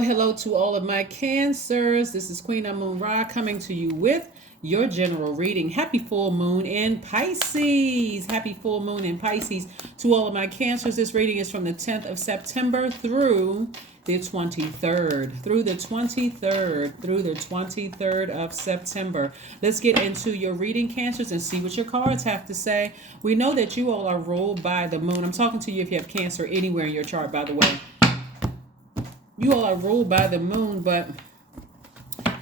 Hello to all of my Cancers. This is Queen Amun Ra coming to you with your general reading. Happy full moon in Pisces. Happy full moon in Pisces to all of my Cancers. This reading is from the 10th of September through the 23rd. Through the 23rd of September. Let's get into your reading, Cancers, and see what your cards have to say. We know that you all are ruled by the moon. I'm talking to you if you have Cancer anywhere in your chart, by the way. You all are ruled by the moon, but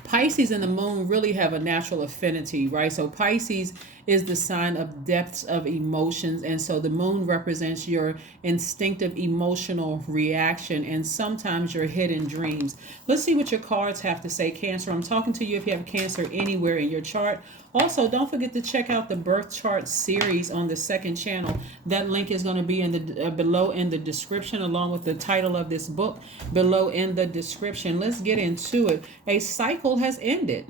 Pisces and the moon really have a natural affinity, right? So Pisces is the sign of depths of emotions, and so the moon represents your instinctive emotional reaction and sometimes your hidden dreams. Let's see what your cards have to say, Cancer. I'm talking to you if you have Cancer anywhere in your chart. Also, don't forget to check out the birth chart series on the second channel. That link is going to be in the below in the description, along with the title of this book below in the description. Let's get into it. A cycle has ended.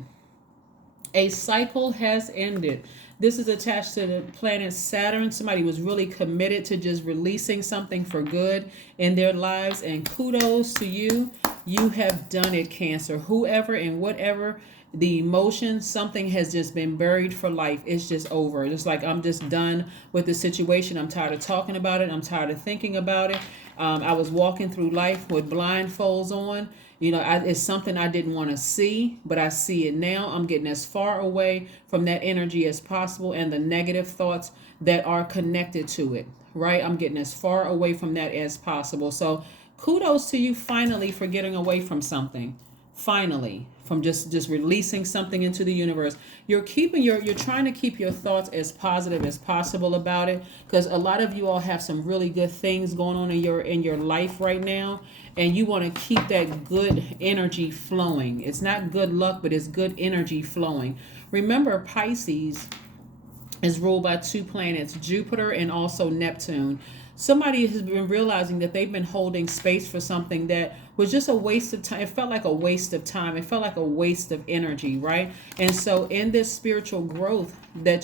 A cycle has ended. This is attached to the planet Saturn. Somebody was really committed to just releasing something for good in their lives, and kudos to you. You have done it, Cancer. Whoever and whatever the emotion, something has just been buried for life. It's just over. It's like, I'm just done with the situation. I'm tired of talking about it. I'm tired of thinking about it. I was walking through life with blindfolds on. It's something I didn't want to see, but I see it now. I'm getting as far away from that energy as possible and the negative thoughts that are connected to it, right? I'm getting as far away from that as possible. So kudos to you finally for getting away from something. Finally, from just releasing something into the universe. You're trying to keep your thoughts as positive as possible about it, because a lot of you all have some really good things going on in your life right now, and you want to keep that good energy flowing. It's not good luck, but it's good energy flowing. Remember, Pisces is ruled by two planets, Jupiter and also Neptune. Somebody has been realizing that they've been holding space for something that was just a waste of time. It felt like a waste of time. It felt like a waste of energy, right? And so in this spiritual growth that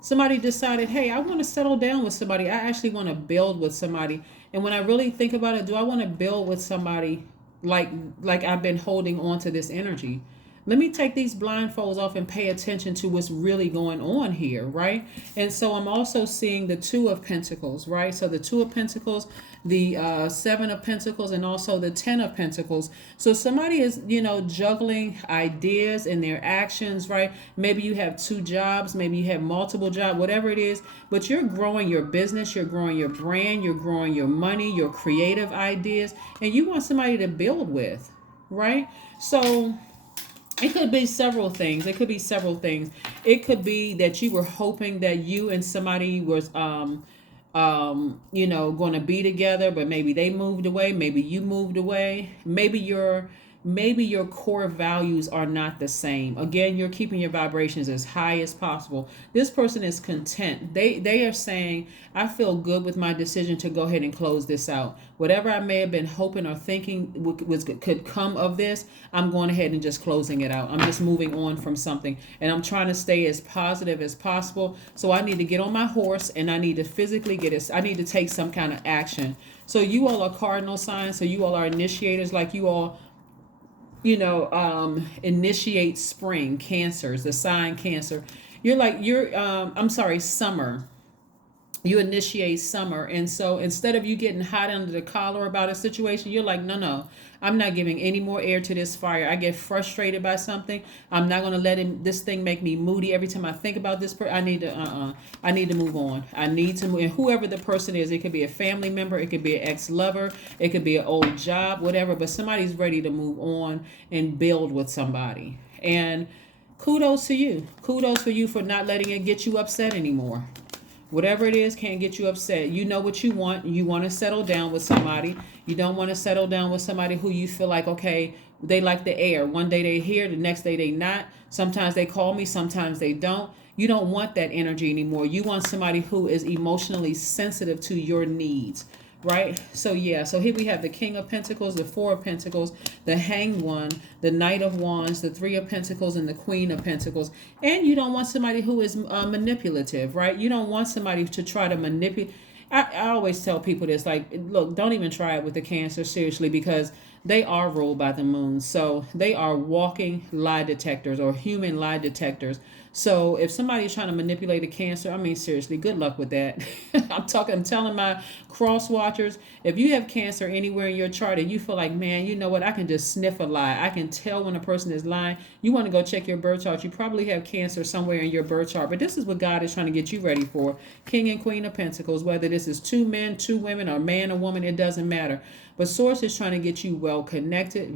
somebody decided, hey, I want to settle down with somebody. I actually want to build with somebody. And when I really think about it, do I want to build with somebody like I've been holding on to this energy? Let me take these blindfolds off and pay attention to what's really going on here, right? And so I'm also seeing the Two of Pentacles, right? So the Two of Pentacles, the Seven of Pentacles, and also the Ten of Pentacles. So somebody is, juggling ideas and their actions, right? Maybe you have two jobs, maybe you have multiple jobs, whatever it is, but you're growing your business, you're growing your brand, you're growing your money, your creative ideas, and you want somebody to build with, right? So it could be several things. It could be that you were hoping that you and somebody was, going to be together, but maybe they moved away. Maybe you moved away. Maybe your core values are not the same. Again, you're keeping your vibrations as high as possible. This person is content. They are saying, I feel good with my decision to go ahead and close this out. Whatever I may have been hoping or thinking could come of this, I'm going ahead and just closing it out. I'm just moving on from something, and I'm trying to stay as positive as possible. So I need to get on my horse, and I need to physically I need to take some kind of action. So you all are cardinal signs. So you all are initiators, like you all initiate spring. Cancers, the sign Cancer. Summer. You initiate summer. And so instead of you getting hot under the collar about a situation, you're like, no, I'm not giving any more air to this fire. I get frustrated by something. I'm not going to let this thing make me moody every time I think about this person. I need to move on. I need to move. And whoever the person is, it could be a family member, it could be an ex-lover, it could be an old job, whatever, but somebody's ready to move on and build with somebody. And kudos to you. Kudos for you for not letting it get you upset anymore. Whatever it is can't get you upset. You know what you want. You want to settle down with somebody. You don't want to settle down with somebody who you feel like, okay, they like the air. One day they're here, the next day they not. Sometimes they call me, sometimes they don't. You don't want that energy anymore. You want somebody who is emotionally sensitive to your needs. Right? So yeah, so here we have the King of Pentacles, the Four of Pentacles, the Hanged One, the Knight of Wands, the Three of Pentacles, and the Queen of Pentacles. And you don't want somebody who is manipulative, right? You don't want somebody to try to manipulate. I always tell people this, like, look, don't even try it with the Cancer, seriously, because they are ruled by the moon. So they are walking lie detectors or human lie detectors. So if somebody's trying to manipulate a Cancer, I mean, seriously, good luck with that. I'm telling my cross watchers, if you have Cancer anywhere in your chart and you feel like, man, you know what, I can just sniff a lie. I can tell when a person is lying. You want to go check your birth chart. You probably have Cancer somewhere in your birth chart. But this is what God is trying to get you ready for. King and Queen of Pentacles, whether this is two men, two women, or man or woman, it doesn't matter. But Source is trying to get you well connected,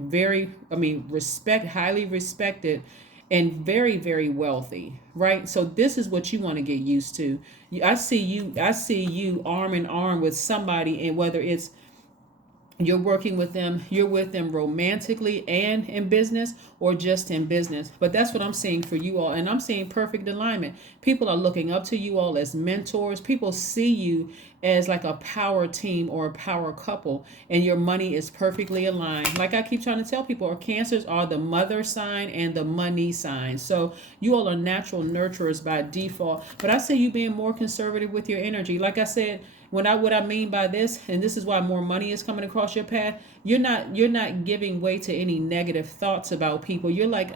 highly respected, and very, very wealthy, right? So this is what you want to get used to. I see you arm in arm with somebody, and whether it's you're working with them, you're with them romantically and in business, or just in business. But that's what I'm seeing for you all. And I'm seeing perfect alignment. People are looking up to you all as mentors. People see you as like a power team or a power couple, and your money is perfectly aligned. Like I keep trying to tell people, our Cancers are the mother sign and the money sign. So you all are natural nurturers by default. But I see you being more conservative with your energy. Like I said, what I mean by this, and this is why more money is coming across your path, you're not giving way to any negative thoughts about people. You're like,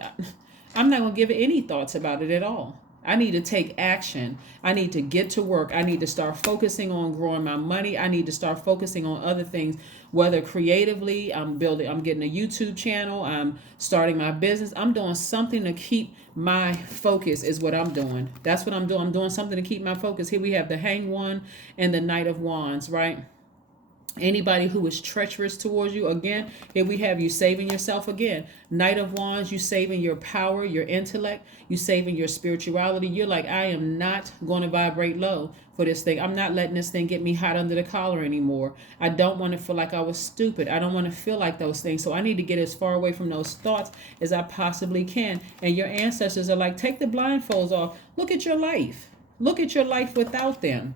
I'm not gonna give it any thoughts about it at all. I need to take action. I need to get to work. I need to start focusing on growing my money. I need to start focusing on other things, whether creatively, I'm getting a YouTube channel, I'm starting my business. I'm doing something to keep my focus is what I'm doing. That's what I'm doing. I'm doing something to keep my focus. Here we have the Hanged One and the Knight of Wands, right? Anybody who is treacherous towards you, again, here we have you saving yourself again. Knight of Wands, you saving your power, your intellect, you saving your spirituality. You're like, I am not going to vibrate low for this thing. I'm not letting this thing get me hot under the collar anymore. I don't want to feel like I was stupid. I don't want to feel like those things. So I need to get as far away from those thoughts as I possibly can. And your ancestors are like, take the blindfolds off. Look at your life. Look at your life without them.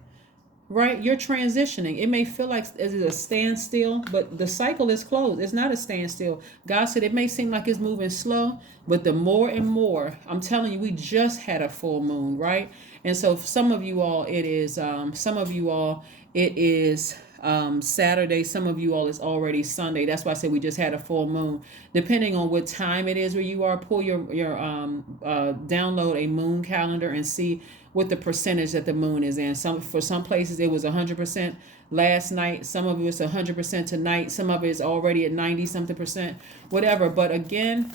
Right? You're transitioning. It may feel like it's a standstill, but the cycle is closed. It's not a standstill. God said it may seem like it's moving slow, but the more and more, I'm telling you, we just had a full moon, right? And so for some of you all, it is Saturday. Some of you all is already Sunday. That's why I said we just had a full moon. Depending on what time it is where you are, pull your download a moon calendar and see what the percentage that the moon is in. For some places it was 100% last night. Some of it was 100% tonight. Some of it is already at 90 something percent, whatever. But again,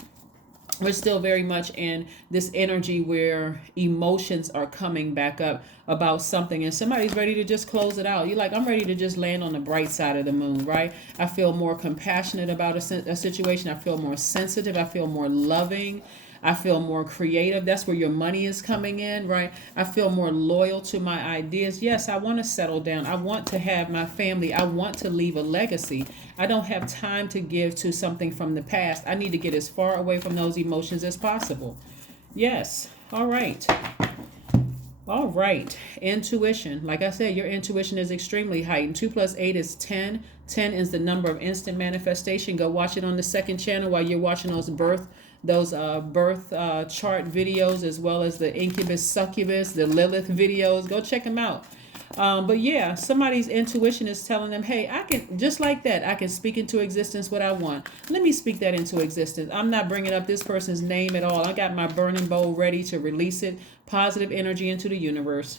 we're still very much in this energy where emotions are coming back up about something, and somebody's ready to just close it out. You're like, I'm ready to just land on the bright side of the moon, right? I feel more compassionate about a situation. I feel more sensitive. I feel more loving. I feel more creative. That's where your money is coming in, right? I feel more loyal to my ideas. Yes, I want to settle down. I want to have my family. I want to leave a legacy. I don't have time to give to something from the past. I need to get as far away from those emotions as possible. Yes. All right. All right. Intuition. Like I said, your intuition is extremely heightened. 2 + 8 is 10. 10 is the number of instant manifestation. Go watch it on the second channel while you're watching those birth chart videos, as well as the incubus, succubus, the Lilith videos. Go check them out. But yeah, somebody's intuition is telling them, hey, I can, just like that, I can speak into existence what I want. Let me speak that into existence. I'm not bringing up this person's name at all. I got my burning bowl ready to release it, positive energy into the universe.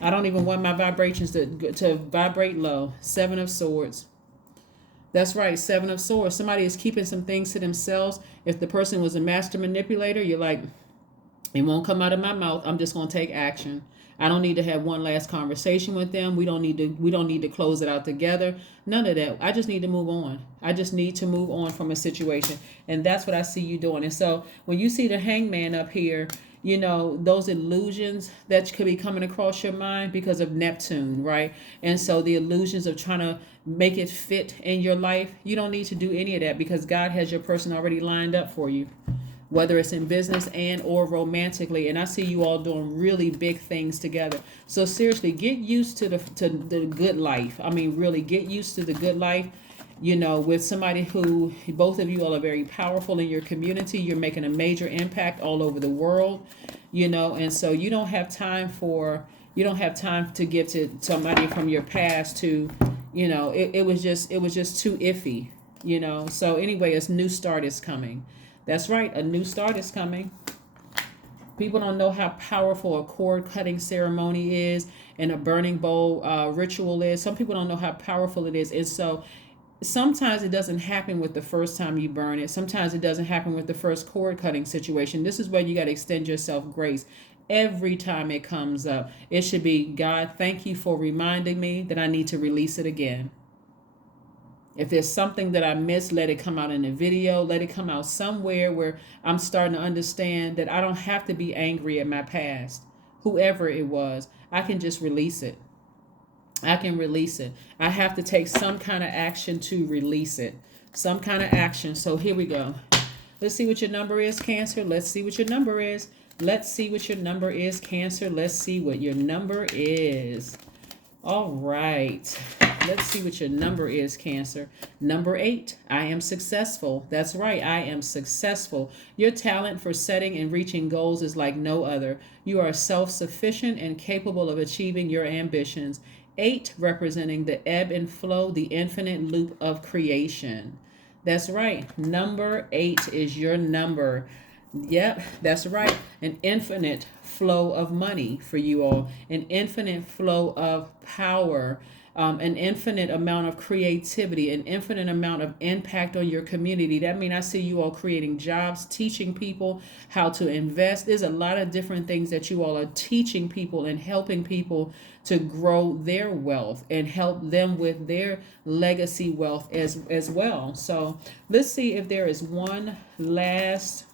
I don't even want my vibrations to vibrate low. 7 of Swords. That's right, 7 of Swords. Somebody is keeping some things to themselves. If the person was a master manipulator, you're like, it won't come out of my mouth. I'm just going to take action. I don't need to have one last conversation with them. We don't need to close it out together. None of that. I just need to move on. I just need to move on from a situation. And that's what I see you doing. And so when you see the Hangman up here, you know, those illusions that could be coming across your mind because of Neptune, right? And so the illusions of trying to make it fit in your life, you don't need to do any of that because God has your person already lined up for you, whether it's in business and or romantically. And I see you all doing really big things together. So seriously, get used to the good life. I mean, really get used to the good life. You know, with somebody who, both of you all are very powerful in your community. You're making a major impact all over the world, you know, and so you don't have time to give to somebody from your past to, you know, it was just too iffy. you know. So anyway, a new start is coming. That's right, a new start is coming. People don't know how powerful a cord cutting ceremony is and a burning bowl ritual is. Some people don't know how powerful it is. And so sometimes it doesn't happen with the first time you burn it. Sometimes it doesn't happen with the first cord cutting situation. This is where you got to extend yourself grace. Every time it comes up, it should be, God, thank you for reminding me that I need to release it again. If there's something that I missed, let it come out in a video. Let it come out somewhere where I'm starting to understand that I don't have to be angry at my past, whoever it was. I can just release it. I can release it. I have to take some kind of action to release it. Some kind of action. So here we go. Let's see what your number is, Cancer. Let's see what your number is. Let's see what your number is, Cancer. Let's see what your number is. All right. Let's see what your number is, Cancer. Number 8, I am successful. That's right, I am successful. Your talent for setting and reaching goals is like no other. You are self-sufficient and capable of achieving your ambitions. 8 representing the ebb and flow, the infinite loop of creation. That's right, number 8 is your number. Yep, that's right. An infinite flow of money for you all, an infinite flow of power, an infinite amount of creativity, an infinite amount of impact on your community. That means I see you all creating jobs, teaching people how to invest. There's a lot of different things that you all are teaching people and helping people to grow their wealth and help them with their legacy wealth as well. So let's see if there is one last.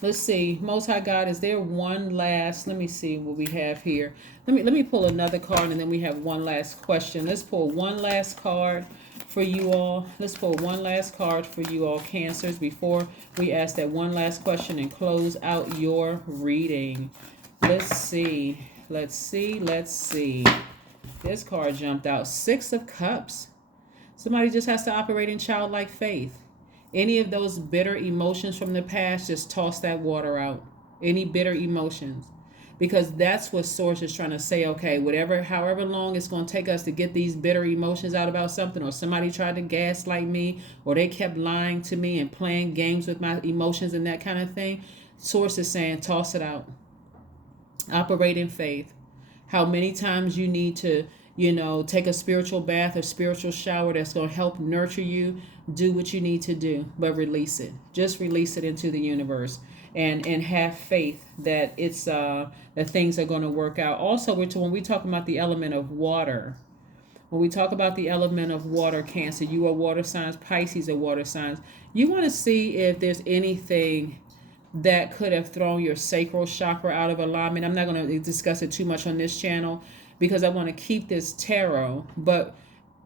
Let's see, Most High God, is there one last, let me see what we have here. Let me pull another card, and then we have one last question. Let's pull one last card for you all. Let's pull one last card for you all, Cancers, before we ask that one last question and close out your reading. Let's see. This card jumped out. 6 of Cups. Somebody just has to operate in childlike faith. Any of those bitter emotions from the past, just toss that water out. Any bitter emotions. Because that's what Source is trying to say. Okay, however long it's going to take us to get these bitter emotions out about something, or somebody tried to gaslight me, or they kept lying to me and playing games with my emotions and that kind of thing. Source is saying, toss it out. Operate in faith. How many times you need to, take a spiritual bath or spiritual shower that's going to help nurture you. Do what you need to do, but release it. Just release it into the universe, and have faith that it's that things are going to work out. Also, when we talk about the element of water, Cancer, you are water signs, Pisces are water signs. You want to see if there's anything that could have thrown your sacral chakra out of alignment. I'm not going to discuss it too much on this channel because I want to keep this tarot, but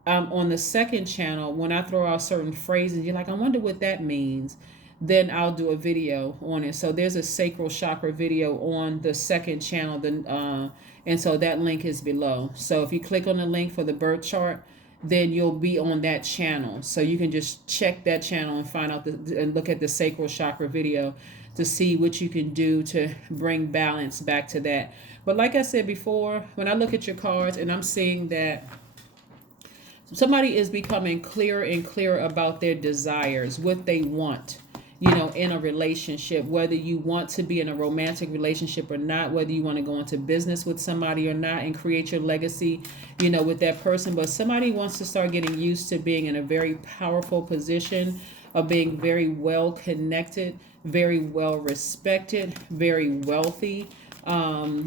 on the second channel, when I throw out certain phrases, you're like, I wonder what that means. Then I'll do a video on it. So there's a sacral chakra video on the second channel. And so that link is below. So if you click on the link for the birth chart, then you'll be on that channel. So you can just check that channel and find out and look at the sacral chakra video to see what you can do to bring balance back to that. But like I said before, when I look at your cards and I'm seeing that somebody is becoming clearer and clearer about their desires, what they want, in a relationship, whether you want to be in a romantic relationship or not, whether you want to go into business with somebody or not and create your legacy, with that person. But somebody wants to start getting used to being in a very powerful position of being very well connected, very well respected, very wealthy. Where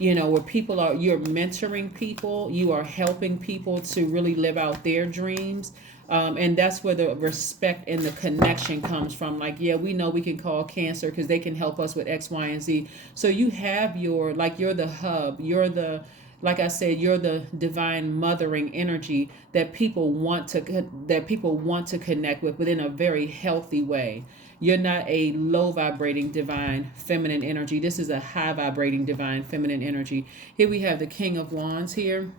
you're mentoring people, you are helping people to really live out their dreams. And that's where the respect and the connection comes from. Like, yeah, we know we can call Cancer because they can help us with X, Y, and Z. So you have you're the hub. Like I said, you're the divine mothering energy that people want to connect with, but in a very healthy way. You're not a low vibrating divine feminine energy. This is a high vibrating divine feminine energy. Here we have the King of Wands here.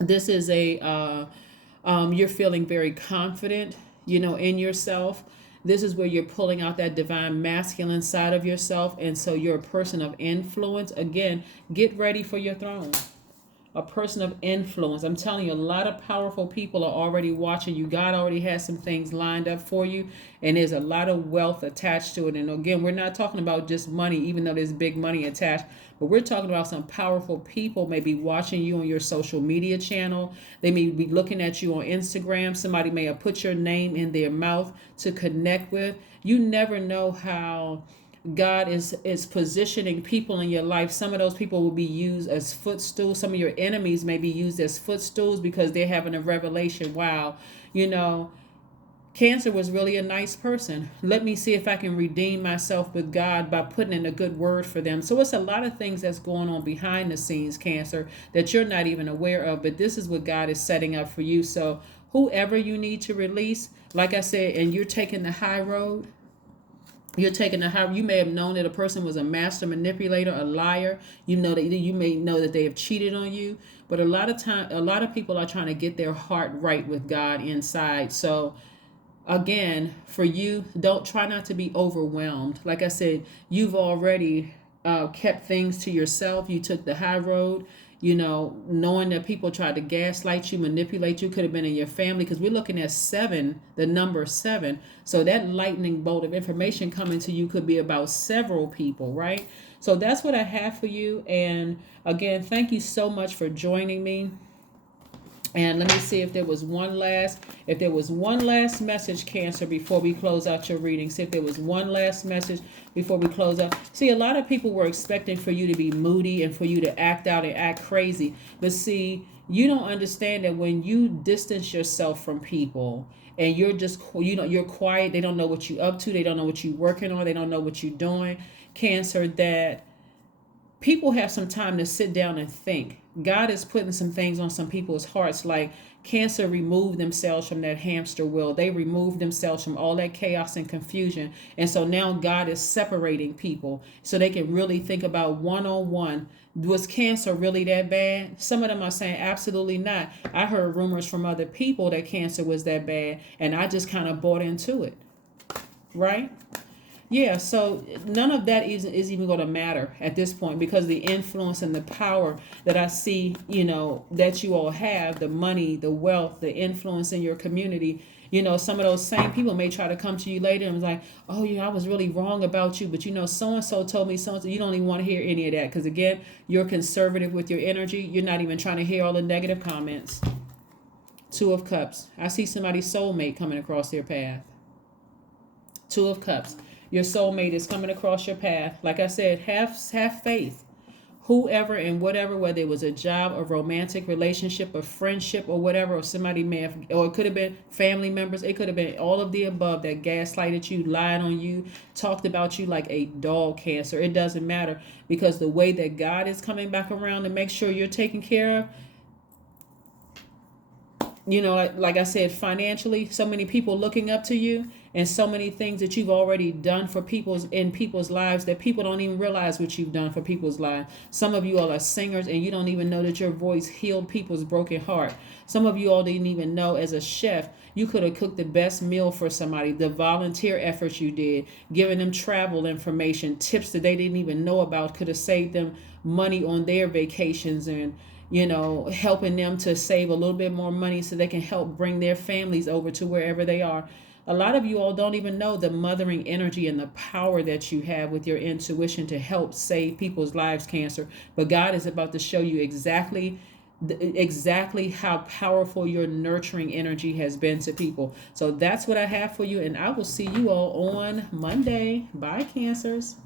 This is you're feeling very confident, in yourself. This is where you're pulling out that divine masculine side of yourself. And so you're a person of influence. Again, get ready for your throne. a person of influence. I'm telling you, a lot of powerful people are already watching you. God already has some things lined up for you, and there's a lot of wealth attached to it. And again, we're not talking about just money, even though there's big money attached, but we're talking about some powerful people may be watching you on your social media channel. They may be looking at you on Instagram. Somebody may have put your name in their mouth to connect with. You never know how God is positioning people in your life. Some of those people will be used as footstools. Some of your enemies may be used as footstools because they're having a revelation. Wow, you know, Cancer was really a nice person. Let me see if I can redeem myself with God by putting in a good word for them. So it's a lot of things that's going on behind the scenes, Cancer, that you're not even aware of. But this is what God is setting up for you. So whoever you need to release, like I said, and you're taking the high road, you're taking the high. You may have known that a person was a master manipulator, a liar. You may know that they have cheated on you. But a lot of people are trying to get their heart right with God inside. So again, for you, don't try not to be overwhelmed. Like I said, you've already kept things to yourself. You took the high road. Knowing that people tried to gaslight you, manipulate you, could have been in your family, because we're looking at 7, the number 7. So that lightning bolt of information coming to you could be about several people, right? So that's what I have for you. And again, thank you so much for joining me. And let me see if there was one last message, Cancer, before we close out your reading. See if there was one last message before we close out. See, a lot of people were expecting for you to be moody and for you to act out and act crazy. But see, you don't understand that when you distance yourself from people and you're just, you're quiet, they don't know what you're up to, they don't know what you're working on, they don't know what you're doing, Cancer, that people have some time to sit down and think. God is putting some things on some people's hearts, like Cancer removed themselves from that hamster wheel. They removed themselves from all that chaos and confusion. And so now God is separating people so they can really think about one-on-one. Was Cancer really that bad? Some of them are saying absolutely not. I heard rumors from other people that Cancer was that bad, and I just kind of bought into it. Right? Yeah, so none of that is even going to matter at this point, because the influence and the power that I see, that you all have, the money, the wealth, the influence in your community, some of those same people may try to come to you later and was like, oh, I was really wrong about you, but so-and-so told me so-and-so. You don't even want to hear any of that, because again, you're conservative with your energy. You're not even trying to hear all the negative comments. 2 of Cups. I see somebody's soulmate coming across their path. 2 of Cups. Your soulmate is coming across your path. Like I said, have faith. Whoever and whatever, whether it was a job, a romantic relationship, a friendship, or whatever, or somebody may have, or it could have been family members. It could have been all of the above that gaslighted you, lied on you, talked about you like a dog, Cancer. It doesn't matter, because the way that God is coming back around to make sure you're taken care of, like I said, financially, so many people looking up to you, and so many things that you've already done for people's lives that people don't even realize what you've done for people's lives. Some of you all are singers and you don't even know that your voice healed people's broken heart. Some of you all didn't even know, as a chef, you could have cooked the best meal for somebody. The volunteer efforts you did, giving them travel information, tips that they didn't even know about, could have saved them money on their vacations, and helping them to save a little bit more money so they can help bring their families over to wherever they are. A lot of you all don't even know the mothering energy and the power that you have with your intuition to help save people's lives, Cancer. But God is about to show you exactly how powerful your nurturing energy has been to people. So that's what I have for you, and I will see you all on Monday. Bye, Cancers.